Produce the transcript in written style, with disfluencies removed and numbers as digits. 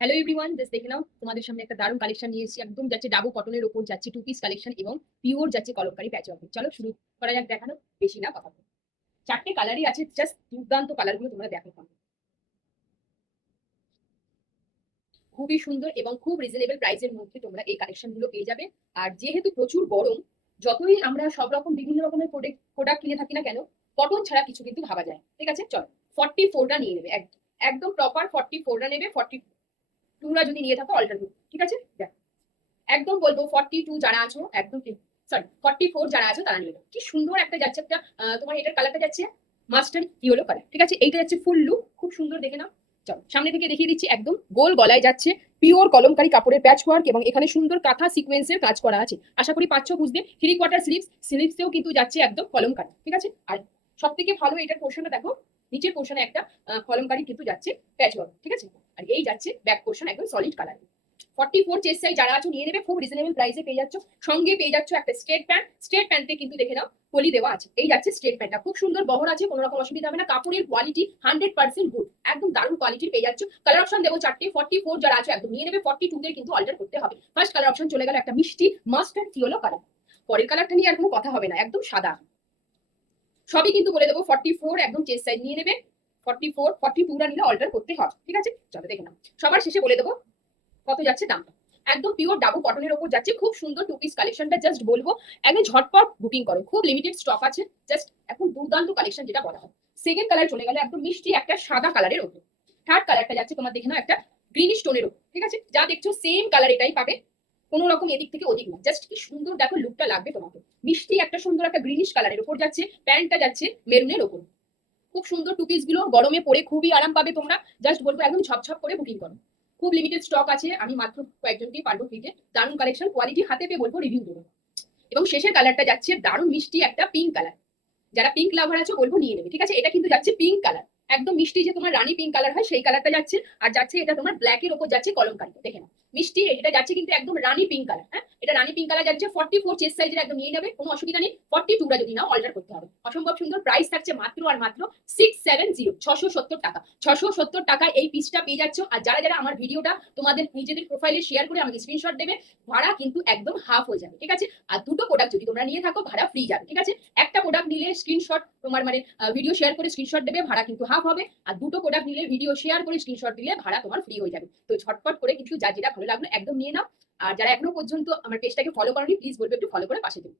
Hello everyone, just দেখে নাও তোমাদের সামনে একটা দারুণ কালেকশন নিয়ে এসেছি। একদম যাচ্ছে ডাবু কটনের উপর যাচ্ছে টু পিস কালেকশন এবং পিওর যাচ্ছে কলমকারী প্যাচ ওয়ার্ক। চলো শুরু করা যাক দেখানো, বেশি না কথা বলবো। চারটে কালারই আছে, জাস্ট দুর্দান্ত কালারগুলো তোমরা দেখো। খুবই সুন্দর এবং খুব রিজনেবল প্রাইসের মধ্যে তোমরা এই কালেকশন গুলো পেয়ে যাবে। আর যেহেতু প্রচুর গরম, যতই আমরা সব রকম বিভিন্ন রকমের প্রোডাক্ট কিনে থাকি না কেন, কটন ছাড়া কিছু কিন্তু ভাবা যায়। ঠিক আছে, চলো 44টা নিয়ে নেবে, একদম প্রপার 44টা নেবে। 42টা যদি নিয়ে থাকো অল্টারনেটিভ, ঠিক আছে। দেখো, একদম বলবো 42 যারা আছো একদম, সরি 44 যারা আছো তারা নিয়ে নাও। কি সুন্দর একটা যাচ্ছে, একটা তোমার এটার কালারটা যাচ্ছে মাস্টার্ড ইয়েলো কালার। ঠিক আছে, এইটা যাচ্ছে ফুল লুক, খুব সুন্দর দেখে নাও। চলো সামনে থেকে দেখিয়ে দিচ্ছি। একদম গোল গলায় যাচ্ছে পিওর কলমকারী কাপড়ের প্যাচ ওয়ার্ক এবং এখানে সুন্দর কাঁথা সিকোয়েন্সের কাজ করা আছে। আশা করি পাচ্ছ বুঝতে। 3/4 স্লিভসেও কিন্তু যাচ্ছে একদম কলমকারী। ঠিক আছে, আর সব থেকে ভালো এটার পোর্শনটা দেখো, নিচের পোর্শনে একটা কলমকারী কিন্তু যাচ্ছে প্যাচ ওয়ার্ক। ঠিক আছে, আর এই যাচ্ছে ব্যাক পোর্শন একদম সলিড কালার। 44 চেস্ট সাইজ যারা আছো নিয়ে নেবে, খুব রিজনেবল প্রাইসে পেয়ে যাচ্ছ। সঙ্গে পেয়ে যাচ্ছ একটা স্ট্রেট প্যান্টে কিন্তু দেখে নাও পলি দেওয়া আছে। এই যাচ্ছে স্ট্রেট প্যান্টটা, খুব সুন্দর বহর আছে, কোনো রকম অসুবিধা হবে না। কাপড়ের কোয়ালিটি 100% গুড, একদম দারুণ কোয়ালিটির পেয়ে যাচ্ছ। কালার অপশন দেবো চারটে। 44 যারা আছে একদম নিয়ে নেবে, 42 তে কিন্তু অল্টার করতে হবে। ফার্স্ট কালার অপশন চলে গেল একটা মিষ্টি মাস্টার্ড ইয়েলো কালার। পরের কালারটা নিয়ে আর কোনো কথা হবে না, একদম সাদা। সবই কিন্তু বলে দেবো 44 একদম চেস্ট সাইজ নিয়ে নেবে। 42টা নিলে অল্টার করতে হবে। ঠিক আছে, চলো দেখে নাও। সবার শেষে বলে দেবো কত যাচ্ছে দামটা। একদম পিওর ডাবু কটনের উপর যাচ্ছে, খুব সুন্দর টু পিস কালেকশনটা। জাস্ট বলবো একদম ঝটপট বুকিং করো, খুব লিমিটেড স্টক আছে। জাস্ট এখন দুর্দান্ত কালেকশন যেটা বলা হয়। সেকেন্ড কালার চলে গেল একদম মিষ্টি একটা সাদা কালারের উপর। থার্ড কালারটা যাচ্ছে তোমার দেখে নাও একটা গ্রিনিশ টোনের উপর। ঠিক আছে, যা দেখছো সেম কালার এটাই পাবে, কোনো রকম এদিক থেকে ওদিক না। জাস্ট কি সুন্দর দেখো লুকটা লাগবে তোমাকে। মিষ্টি একটা সুন্দর একটা গ্রিনিশ কালারের উপর যাচ্ছে, প্যান্টটা যাচ্ছে মেরুনের উপর। খুব সুন্দর টু পিস গুলো গরমে পরে খুবই আরাম পাবে তোমরা। জাস্ট বলবো একদম ঝপঝপ করে বুকিং করো। খুব লিমিটেড স্টক আছে, আমি মাত্র কয়েকজনকেই পারবো দিতে। দারুণ কালেকশন, কোয়ালিটি হাতে পেয়ে বলবো রিভিউ দেবো। এবং শেষের কালারটা যাচ্ছে দারুণ মিষ্টি একটা পিঙ্ক কালার। যারা পিঙ্ক লাভার আছে বলবো নিয়ে নেবে। ঠিক আছে, এটা কিন্তু যাচ্ছে পিঙ্ক কালার, একদম মিষ্টি যে তোমার রানী পিঙ্ক কালার হয় সেই কালারটা যাচ্ছে। আর যাচ্ছে এটা তোমার ব্ল্যাক এর উপর যাচ্ছে কলমকারি, দেখে নাও মিষ্টি। এটা যাচ্ছে কিন্তু একদম রানী পিঙ্ক কালার। হ্যাঁ, এটা রানী পিঙ্ক কালার যাচ্ছে। 44 চেস্ট সাইজের একদম নিয়ে যাবে, কোনো অসুবিধা নেই। 42টা যদি নাও অল্টার করতে হবে। অসম্ভব সুন্দর প্রাইস থাকছে মাত্র আর মাত্র 670, 670 টাকা। 670 টাকায় এই পিসটা পেয়ে যাচ্ছ। আর যারা যারা আমার ভিডিওটা তোমাদের নিজেদের প্রোফাইলে শেয়ার করে আমাকে স্ক্রিনশট দেবে, ভাড়া কিন্তু একদম হাফ হয়ে যাবে। ঠিক আছে, আর দুটো প্রোডাক্ট যদি তোমরা নিয়ে থাকো ভাড়া ফ্রি যাবে। ঠিক আছে, একটা প্রোডাক্ট নিলে স্ক্রিনশট তোমার মানে ভিডিও শেয়ার করে স্ক্রিনশট দেবে, ভাড়া কিন্তু হাফ হবে। আর দুটো প্রোডাক্ট নিলে ভিডিও শেয়ার করে স্ক্রিনশট দিলে ভাড়া তোমার ফ্রি হয়ে যাবে। তো ঝটপট করে কিন্তু যা যেটা ভালো লাগলো একদম নিয়ে নাও। আর যারা এখনো পর্যন্ত আমার পেজটাকে ফলো করোনি প্লিজ বলবে একটু ফলো করে পাশে দিন।